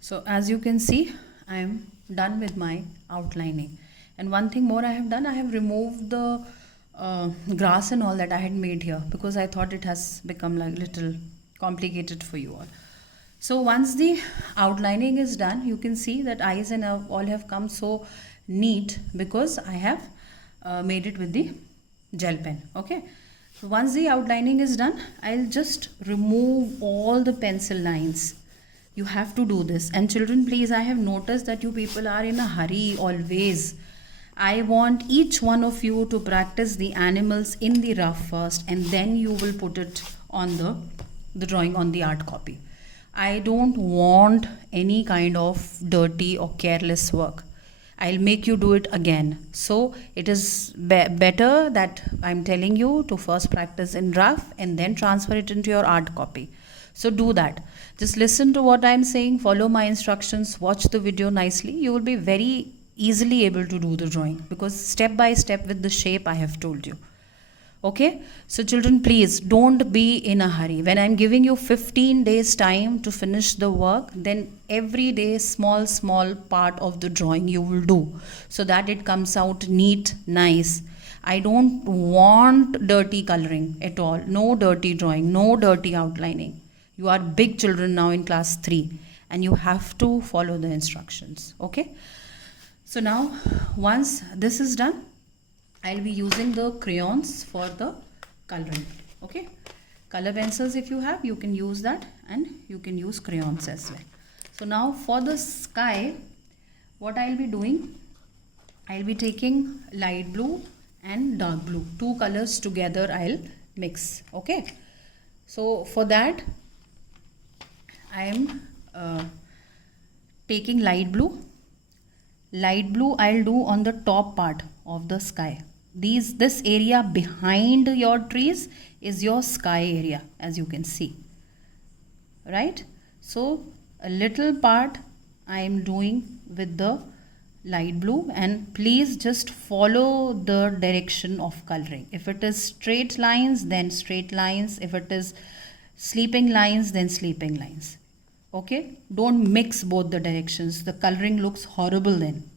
So as you can see, I am done with my outlining. And one thing more I have done, I have removed the grass and all that I had made here, because I thought it has become like little complicated for you all. So once the outlining is done, you can see that eyes and all have come so neat, because I have made it with the gel pen. Okay. So once the outlining is done, I'll just remove all the pencil lines. You have to do this. And children, please, I have noticed that you people are in a hurry always. I want each one of you to practice the animals in the rough first, and then you will put it on the drawing on the art copy. I don't want any kind of dirty or careless work. I'll make you do it again. So it is better that I'm telling you to first practice in rough and then transfer it into your art copy. So do that. Just listen to what I'm saying, follow my instructions, watch the video nicely. You will be very easily able to do the drawing, because step by step with the shape I have told you. Okay, so children, please don't be in a hurry. When I'm giving you 15 days time to finish the work, then every day small part of the drawing you will do, so that it comes out neat, nice. I don't want dirty coloring at all. No dirty drawing, no dirty outlining. You are big children now in class 3, and you have to follow the instructions. Okay, so now once this is done, I'll be using the crayons for the coloring. Okay, color pencils, if you have, you can use that, and you can use crayons as well. So now for the sky, what I'll be doing, I'll be taking light blue and dark blue, two colors together I'll mix. Okay, so for that I am taking light blue. Light blue I'll do on the top part of the sky. This area behind your trees is your sky area, as you can see, right? So a little part I am doing with the light blue, and please just follow the direction of coloring. If it is straight lines, then straight lines. If it is sleeping lines, then sleeping lines. Okay, don't mix both the directions. The coloring looks horrible then.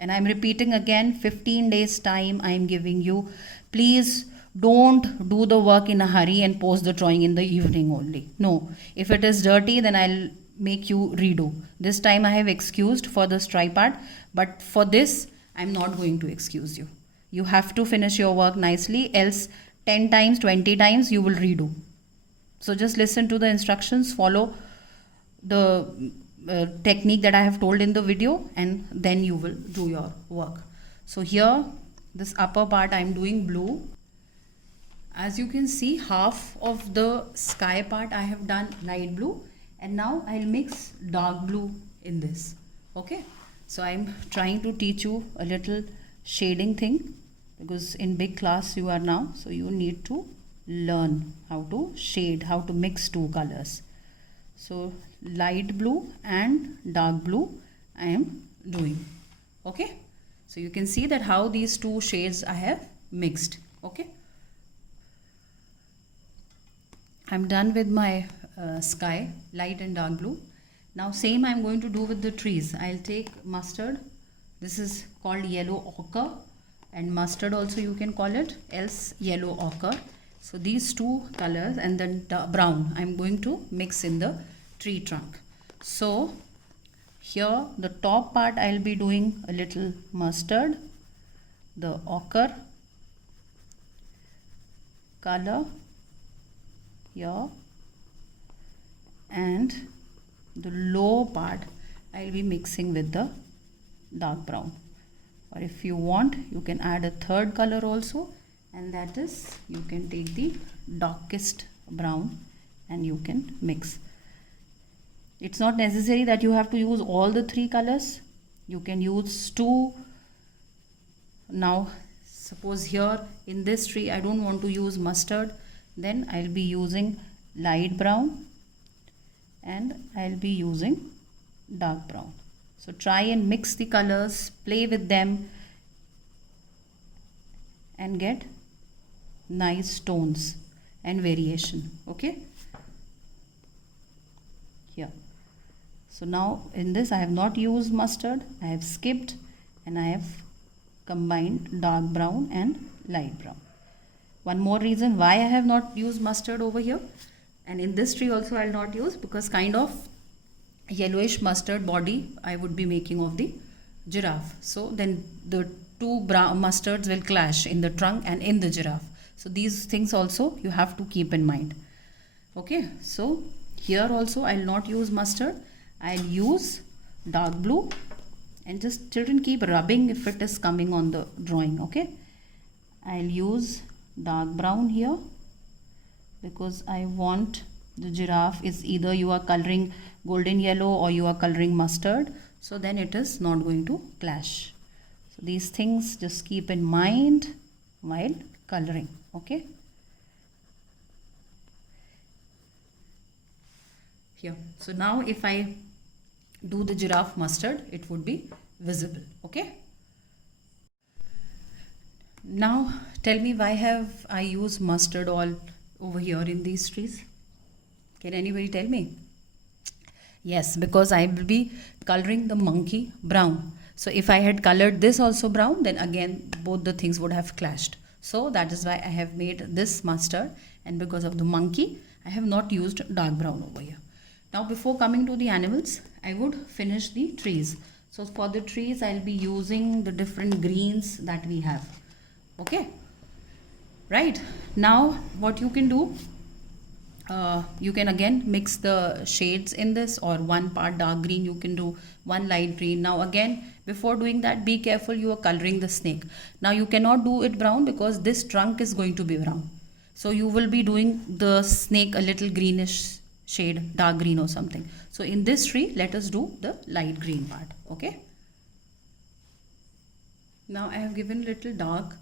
And I'm repeating again, 15 days time I'm giving you. Please don't do the work in a hurry and post the drawing in the evening only. No, if it is dirty, then I'll make you redo. This time I have excused for the stripe part, but for this I'm not going to excuse you. You have to finish your work nicely, else 10 times, 20 times you will redo. So just listen to the instructions, follow the technique that I have told in the video, and then you will do your work. So here, this upper part I am doing blue. As you can see, half of the sky part I have done light blue, and now I'll mix dark blue in this. Okay, so I'm trying to teach you a little shading thing, because in big class you are now, so you need to learn how to shade, how to mix two colors. So light blue and dark blue I am doing. Okay, so you can see that how these two shades I have mixed. Okay, I'm done with my sky, light and dark blue. Now same I'm going to do with the trees. I'll take mustard. This is called yellow ochre, and mustard also you can call it, else yellow ochre. So these two colors, and then brown I'm going to mix in the tree trunk. So here the top part I'll be doing a little mustard, the ochre color here, and the low part I'll be mixing with the dark brown. Or if you want, you can add a third color also, and that is, you can take the darkest brown and you can mix. It's not necessary that you have to use all the three colors. You can use two. Now suppose here in this tree I don't want to use mustard, then I'll be using light brown and I'll be using dark brown. So try and mix the colors, play with them, and get nice tones and variation. Okay, here So now in this I have not used mustard, I have skipped and I have combined dark brown and light brown. One more reason why I have not used mustard over here, and in this tree also I will not use, because kind of yellowish mustard body I would be making of the giraffe. So then the two brown mustards will clash in the trunk and in the giraffe. So these things also you have to keep in mind. Okay, so here also I will not use mustard. I will use dark blue, and just children keep rubbing if it is coming on the drawing. Okay, I will use dark brown here because I want the giraffe is either you are coloring golden yellow or you are coloring mustard, so then it is not going to clash. So these things just keep in mind while coloring. Okay, here, so now if I do the giraffe mustard, it would be visible. Okay, now tell me, why have I used mustard all over here in these trees? Can anybody tell me? Yes, because I will be coloring the monkey brown. So if I had colored this also brown, then again both the things would have clashed. So that is why I have made this mustard, and because of the monkey I have not used dark brown over here. Now before coming to the animals, I would finish the trees. So for the trees I will be using the different greens that we have. Okay, right, now what you can do, you can again mix the shades in this, or one part dark green you can do, one light green. Now again, before doing that, be careful, you are coloring the snake. Now you cannot do it brown because this trunk is going to be brown, so you will be doing the snake a little greenish shade, dark green or something. So in this tree, let us do the light green part. Okay, now I have given little dark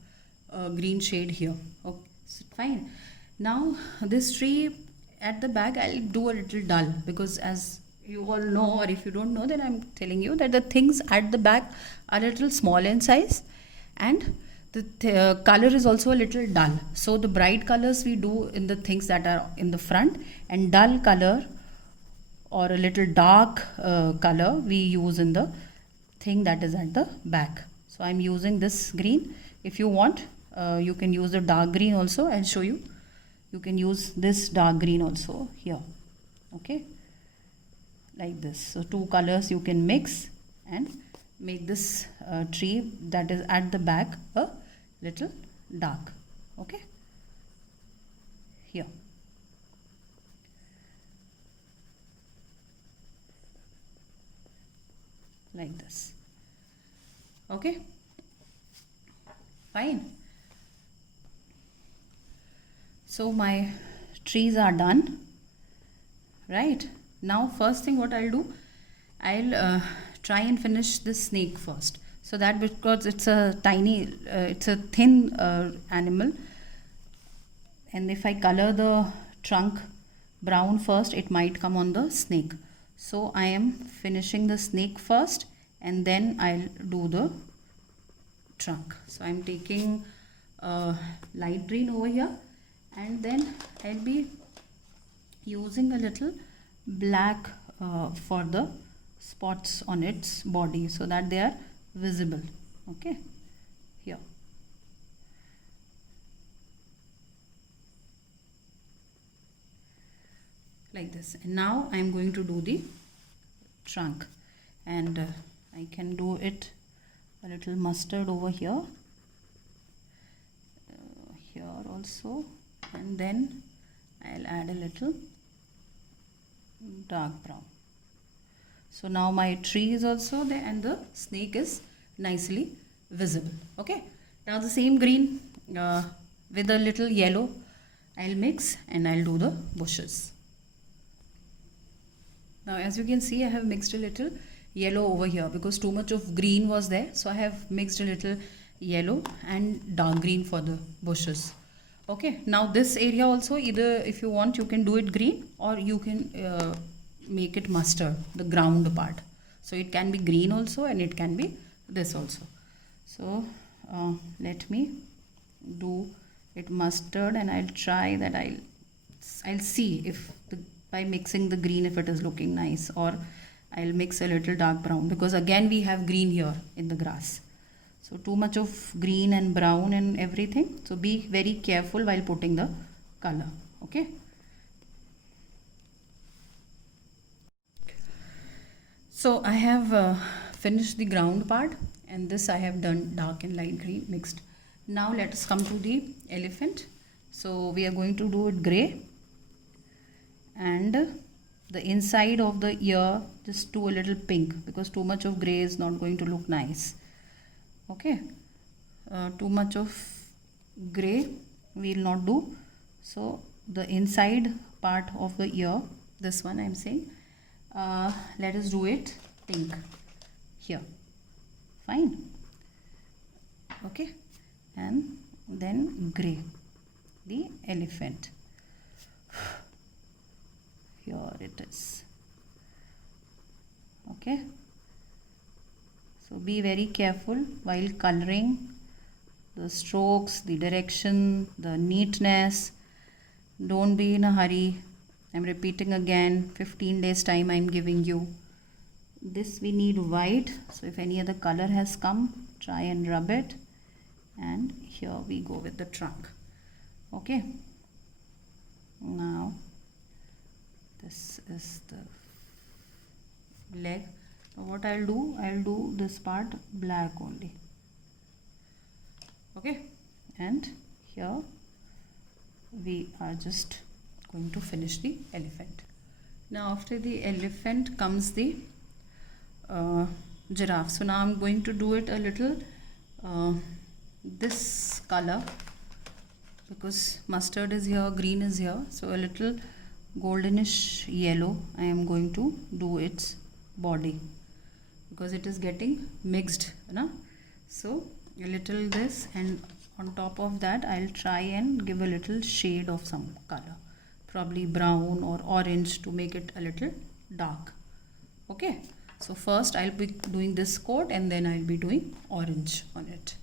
green shade here. Okay, so fine. Now this tree at the back I'll do a little dull, because as you all know, or if you don't know, then I'm telling you that the things at the back are a little small in size, and the color is also a little dull. So the bright colors we do in the things that are in the front, and dull color or a little dark color we use in the thing that is at the back. So I'm using this green. If you want, you can use the dark green also. I'll show you. You can use this dark green also here. Okay, like this. So two colors you can mix and make this tree that is at the back a little dark. Okay, here. Like this. Okay, fine. So my trees are done. Right, now first thing what I'll do, I'll try and finish this snake first. So that, because it's a tiny, it's a thin animal, and if I color the trunk brown first, it might come on the snake. So I am finishing the snake first, and then I'll do the trunk. So I'm taking light green over here, and then I'll be using a little black for the spots on its body, so that they are visible. Okay, here. Like this. And now I am going to do the trunk, and I can do it a little mustard over here, here also, and then I'll add a little dark brown. So now my tree is also there and the snake is nicely visible. Okay, now the same green with a little yellow I'll mix, and I'll do the bushes. Now as you can see, I have mixed a little yellow over here because too much of green was there, so I have mixed a little yellow and dark green for the bushes. Okay, now this area also, either if you want you can do it green, or you can make it mustard, the ground part. So it can be green also, and it can be this also. So let me do it mustard, and I'll try that. I'll see if by mixing the green, if it is looking nice, or I'll mix a little dark brown, because again we have green here in the grass. So too much of green and brown and everything. So be very careful while putting the color. Okay. So I have finished the ground part, and this I have done dark and light green mixed. Now let us come to the elephant. So we are going to do it grey, and the inside of the ear just do a little pink, because too much of grey is not going to look nice. Okay, too much of grey we will not do. So the inside part of the ear, this one I am saying, let us do it pink here. Fine. Okay, and then grey, the elephant. Here it is. Okay, so be very careful while coloring. The strokes, the direction, the neatness. Don't be in a hurry. I'm repeating again, 15 days time I'm giving you. This we need white, so if any other color has come, try and rub it. And here we go with the trunk. Okay, now this is the leg. Now what I'll do this part black only. Okay, and here we are just going to finish the elephant. Now after the elephant comes the giraffe. So now I'm going to do it a little this color, because mustard is here, green is here, so a little goldenish yellow I am going to do its body, because it is getting mixed, na? So a little this, and on top of that I'll try and give a little shade of some color, probably brown or orange, to make it a little dark. Okay, so first I'll be doing this coat, and then I'll be doing orange on it.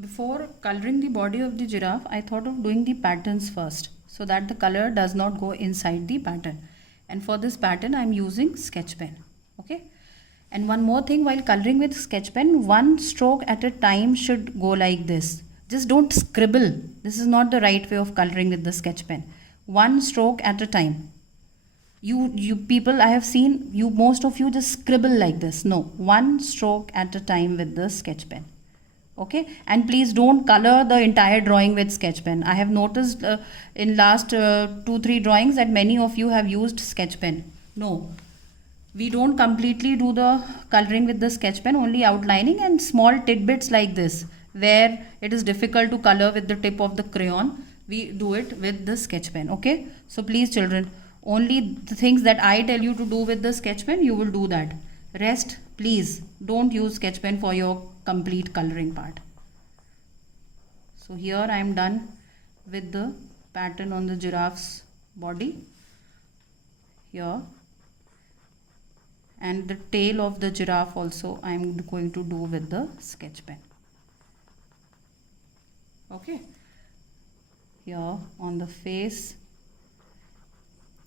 Before coloring the body of the giraffe, I thought of doing the patterns first, so that the color does not go inside the pattern. And for this pattern I am using sketch pen. Okay, and one more thing, while coloring with sketch pen, one stroke at a time should go like this. Just don't scribble. This is not the right way of coloring with the sketch pen. One stroke at a time. You people, I have seen you, most of you just scribble like this. No, one stroke at a time with the sketch pen. Okay, and please don't color the entire drawing with sketch pen. I have noticed in last 2-3 drawings that many of you have used sketch pen. No, we don't completely do the coloring with the sketch pen, only outlining and small tidbits like this, where it is difficult to color with the tip of the crayon, we do it with the sketch pen. Okay, so please children, only the things that I tell you to do with the sketch pen, you will do that. Rest, please don't use sketch pen for your complete coloring part. So here I am done with the pattern on the giraffe's body here, and the tail of the giraffe also I am going to do with the sketch pen. Okay, here on the face,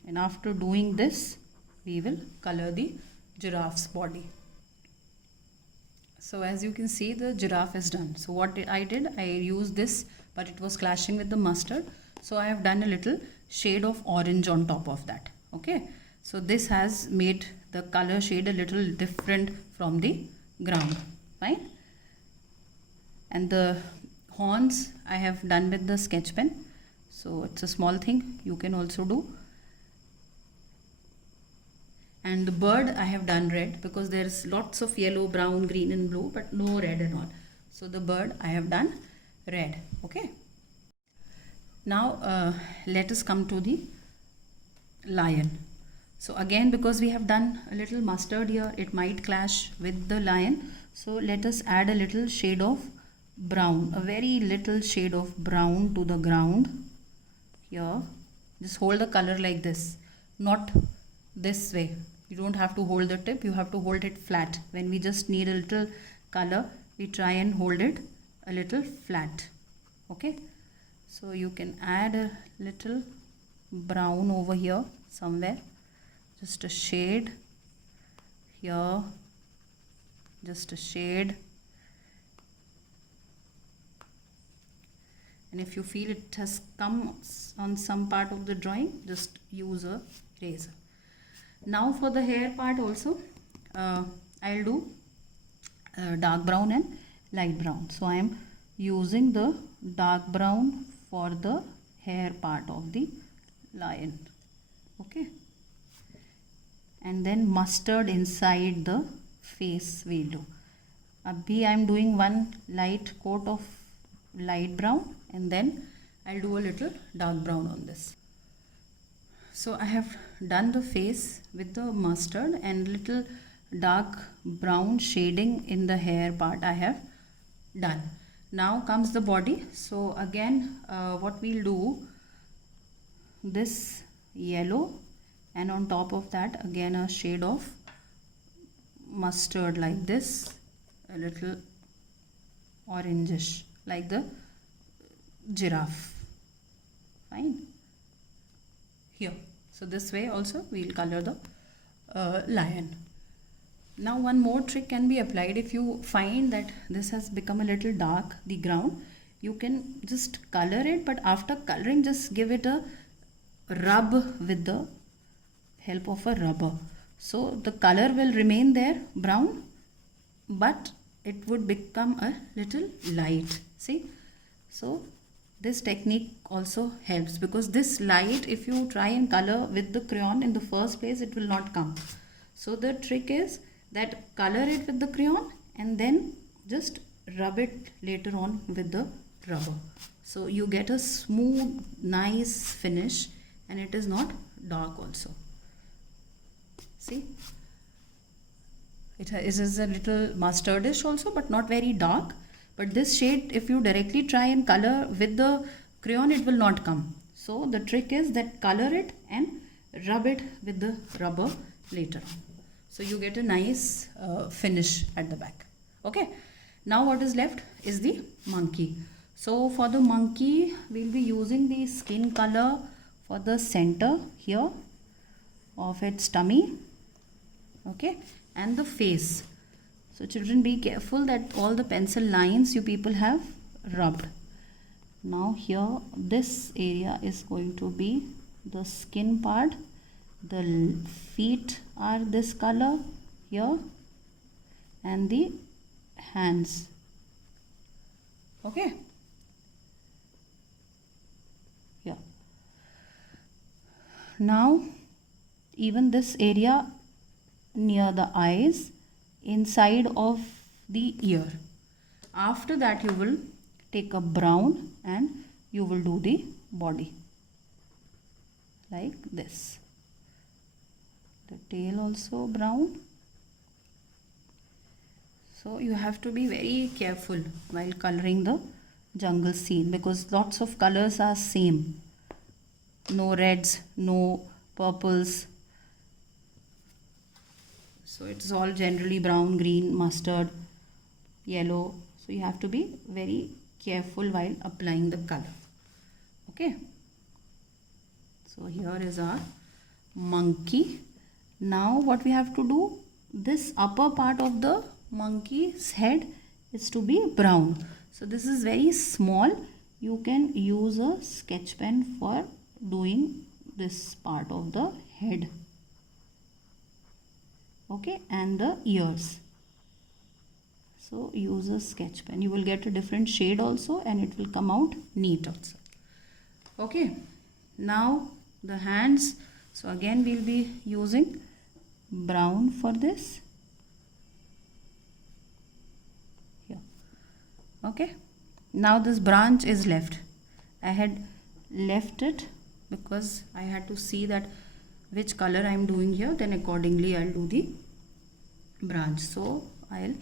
and after doing this we will color the giraffe's body. So as you can see, the giraffe is done. So what I did, I used this, but it was clashing with the mustard, so I have done a little shade of orange on top of that. Okay, so this has made the color shade a little different from the ground. Fine. And the horns I have done with the sketch pen, so it's a small thing, you can also do. And the bird I have done red, because there's lots of yellow, brown, green and blue, but no red and all. So the bird I have done red. Okay. Now let us come to the lion. So again, because we have done a little mustard here, it might clash with the lion. So let us add a little shade of brown, a very little shade of brown to the ground here. Just hold the color like this, not this way. You don't have to hold the tip, you have to hold it flat. When we just need a little color, we try and hold it a little flat. Okay, so you can add a little brown over here somewhere, just a shade, here, just a shade. And if you feel it has come on some part of the drawing, just use a eraser. Now for the hair part also, I'll do dark brown and light brown. So I am using the dark brown for the hair part of the lion. Okay. And then mustard inside the face we'll do. Abhi I am doing one light coat of light brown and then I'll do a little dark brown on this. So I have done the face with the mustard and little dark brown shading in the hair part I have done. Now comes the body. So again what we'll do, this yellow and on top of that again a shade of mustard like this, a little orangish like the giraffe. Fine. Here. So this way also we'll color the lion. Now one more trick can be applied. If you find that this has become a little dark, the ground, you can just color it, but after coloring just give it a rub with the help of a rubber. So the color will remain there brown, but it would become a little light. See? So this technique also helps, because this light, if you try and color with the crayon in the first place, it will not come. So the trick is that color it with the crayon and then just rub it later on with the rubber. So you get a smooth, nice finish and it is not dark also. See? It is a little mustardish also, but not very dark. But this shade, if you directly try and color with the crayon, it will not come. So the trick is that color it and rub it with the rubber later on. So you get a nice finish at the back. Okay. Now what is left is the monkey. So for the monkey, we'll be using the skin color for the center here of its tummy. Okay. And the face. So children, be careful that all the pencil lines you people have rubbed. Now here this area is going to be the skin part. The feet are this color here and the hands. Okay. Yeah. Now even this area near the eyes, inside of the ear. After that you will take a brown and you will do the body like this. The tail also brown. So you have to be very careful while coloring the jungle scene, because lots of colors are same. No reds, no purples. So it's all generally brown, green, mustard, yellow. So you have to be very careful while applying the color. Okay. So here is our monkey. Now what we have to do, this upper part of the monkey's head is to be brown. So this is very small. You can use a sketch pen for doing this part of the head. Okay, and the ears. So use a sketch pen. You will get a different shade also and it will come out neat also. Okay, now the hands. So again we'll be using brown for this. Here. Okay, now this branch is left. I had left it because I had to see that which color I am doing here, then accordingly I'll do the branch. So I'll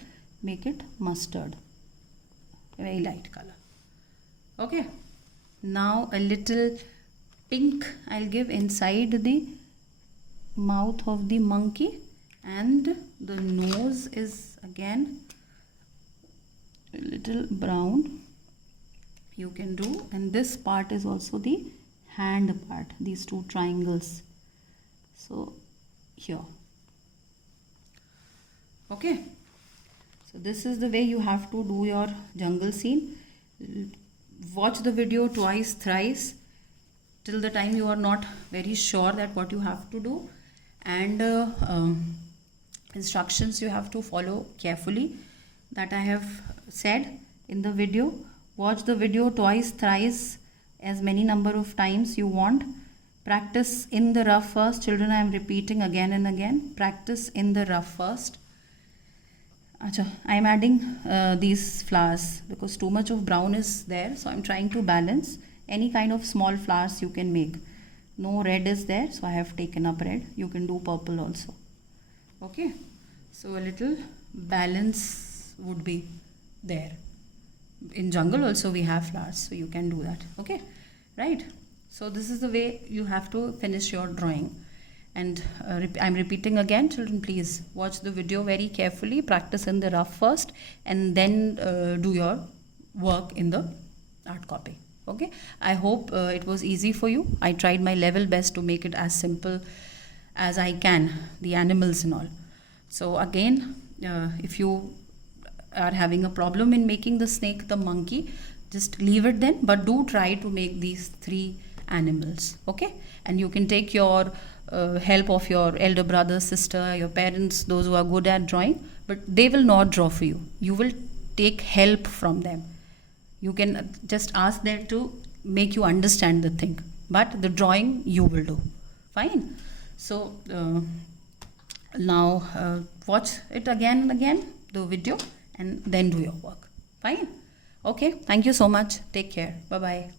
make it mustard, a very light color. Okay, now a little pink I'll give inside the mouth of the monkey, and the nose is again a little brown you can do, and this part is also the hand part, these two triangles. So here. Okay, so this is the way you have to do your jungle scene. Watch the video twice, thrice, till the time you are not very sure that what you have to do, and instructions you have to follow carefully that I have said in the video. Watch the video twice, thrice, as many number of times you want. Practice in the rough first. Children, I am repeating again and again. Practice in the rough first. Acha, I am adding these flowers because too much of brown is there, so I am trying to balance. Any kind of small flowers you can make. No red is there, so I have taken up red. You can do purple also. Okay, so a little balance would be there. In jungle also we have flowers, so you can do that. Okay, right? So this is the way you have to finish your drawing. And I'm repeating again, children, please watch the video very carefully, practice in the rough first, and then do your work in the art copy. Okay, I hope it was easy for you. I tried my level best to make it as simple as I can, the animals and all. So again, if you are having a problem in making the snake, the monkey, just leave it then, but do try to make these 3 animals. Okay, and you can take your help of your elder brother, sister, your parents, those who are good at drawing, but they will not draw for you. You will take help from them. You can just ask them to make you understand the thing, but the drawing you will do. Fine. So now watch it again and again, the video, and then do your work. Fine. Okay, thank you so much. Take care. Bye bye.